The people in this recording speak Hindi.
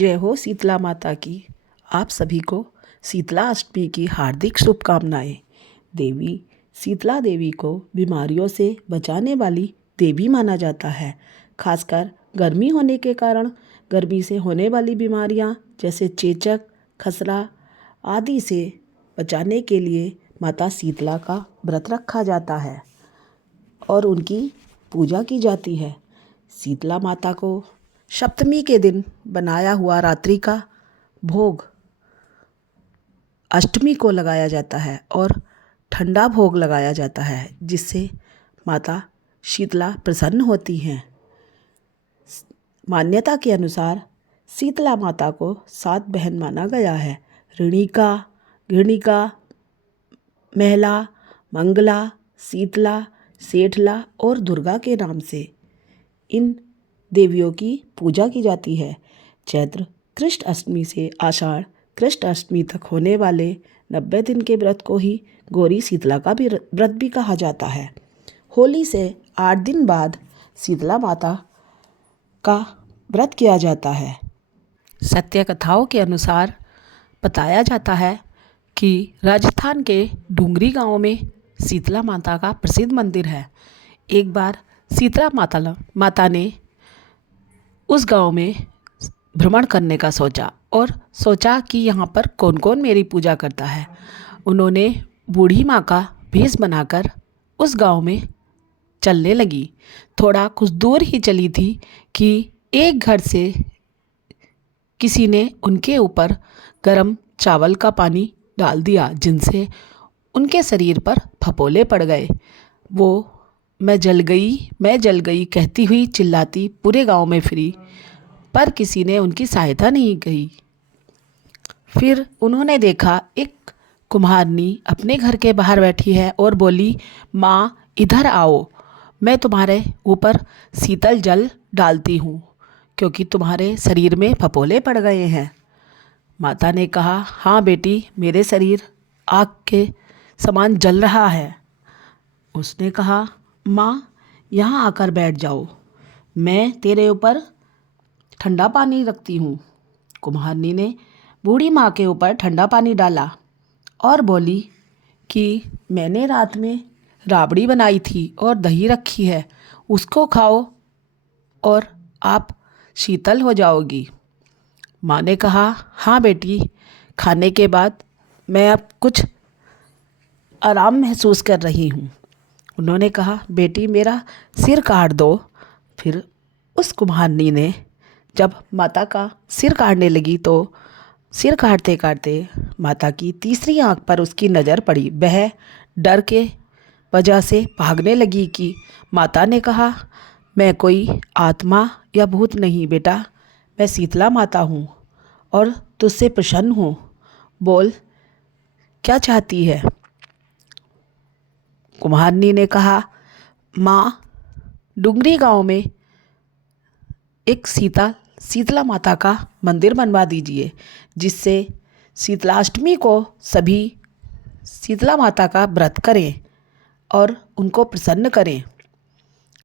जय हो शीतला माता की। आप सभी को शीतला अष्टमी की हार्दिक शुभकामनाएं। देवी शीतला देवी को बीमारियों से बचाने वाली देवी माना जाता है। खासकर गर्मी होने के कारण गर्मी से होने वाली बीमारियां जैसे चेचक, खसरा आदि से बचाने के लिए माता शीतला का व्रत रखा जाता है और उनकी पूजा की जाती है। शीतला माता को सप्तमी के दिन बनाया हुआ रात्रि का भोग अष्टमी को लगाया जाता है और ठंडा भोग लगाया जाता है, जिससे माता शीतला प्रसन्न होती हैं। मान्यता के अनुसार शीतला माता को 7 बहन माना गया है। ऋणिका, घृणिका, महला, मंगला, शीतला, सेठला और दुर्गा के नाम से इन देवियों की पूजा की जाती है। चैत्र कृष्ण अष्टमी से आषाढ़ कृष्ण अष्टमी तक होने वाले 90 दिन के व्रत को ही गौरी शीतला का भी व्रत भी कहा जाता है। होली से 8 दिन बाद शीतला माता का व्रत किया जाता है। सत्य कथाओं के अनुसार बताया जाता है कि राजस्थान के डूंगरी गांव में शीतला माता का प्रसिद्ध मंदिर है। एक बार शीतला माता ने उस गांव में भ्रमण करने का सोचा और सोचा कि यहाँ पर कौन कौन मेरी पूजा करता है। उन्होंने बूढ़ी माँ का भेष बनाकर उस गांव में चलने लगी। थोड़ा कुछ दूर ही चली थी कि एक घर से किसी ने उनके ऊपर गरम चावल का पानी डाल दिया, जिनसे उनके शरीर पर फपोले पड़ गए। वो मैं जल गई कहती हुई चिल्लाती पूरे गांव में फिरी, पर किसी ने उनकी सहायता नहीं की। फिर उन्होंने देखा एक कुम्हारनी अपने घर के बाहर बैठी है और बोली, माँ इधर आओ, मैं तुम्हारे ऊपर शीतल जल डालती हूँ क्योंकि तुम्हारे शरीर में फपोले पड़ गए हैं। माता ने कहा, हाँ बेटी, मेरे शरीर आग के समान जल रहा है। उसने कहा, माँ यहाँ आकर बैठ जाओ, मैं तेरे ऊपर ठंडा पानी रखती हूँ। कुम्हारनी ने बूढ़ी माँ के ऊपर ठंडा पानी डाला और बोली कि मैंने रात में राबड़ी बनाई थी और दही रखी है, उसको खाओ और आप शीतल हो जाओगी। माँ ने कहा, हाँ बेटी, खाने के बाद मैं अब कुछ आराम महसूस कर रही हूँ। उन्होंने कहा, बेटी मेरा सिर काट दो। फिर उस कुम्हारनी ने जब माता का सिर काटने लगी तो सिर काटते काटते माता की तीसरी आंख पर उसकी नज़र पड़ी। वह डर के वजह से भागने लगी कि माता ने कहा, मैं कोई आत्मा या भूत नहीं बेटा, मैं शीतला माता हूँ और तुझसे प्रसन्न हूँ, बोल क्या चाहती है। कुम्हारनी ने कहा, माँ डूंगरी गांव में एक शीतला माता का मंदिर बनवा दीजिए, जिससे शीतलाष्टमी को सभी शीतला माता का व्रत करें और उनको प्रसन्न करें।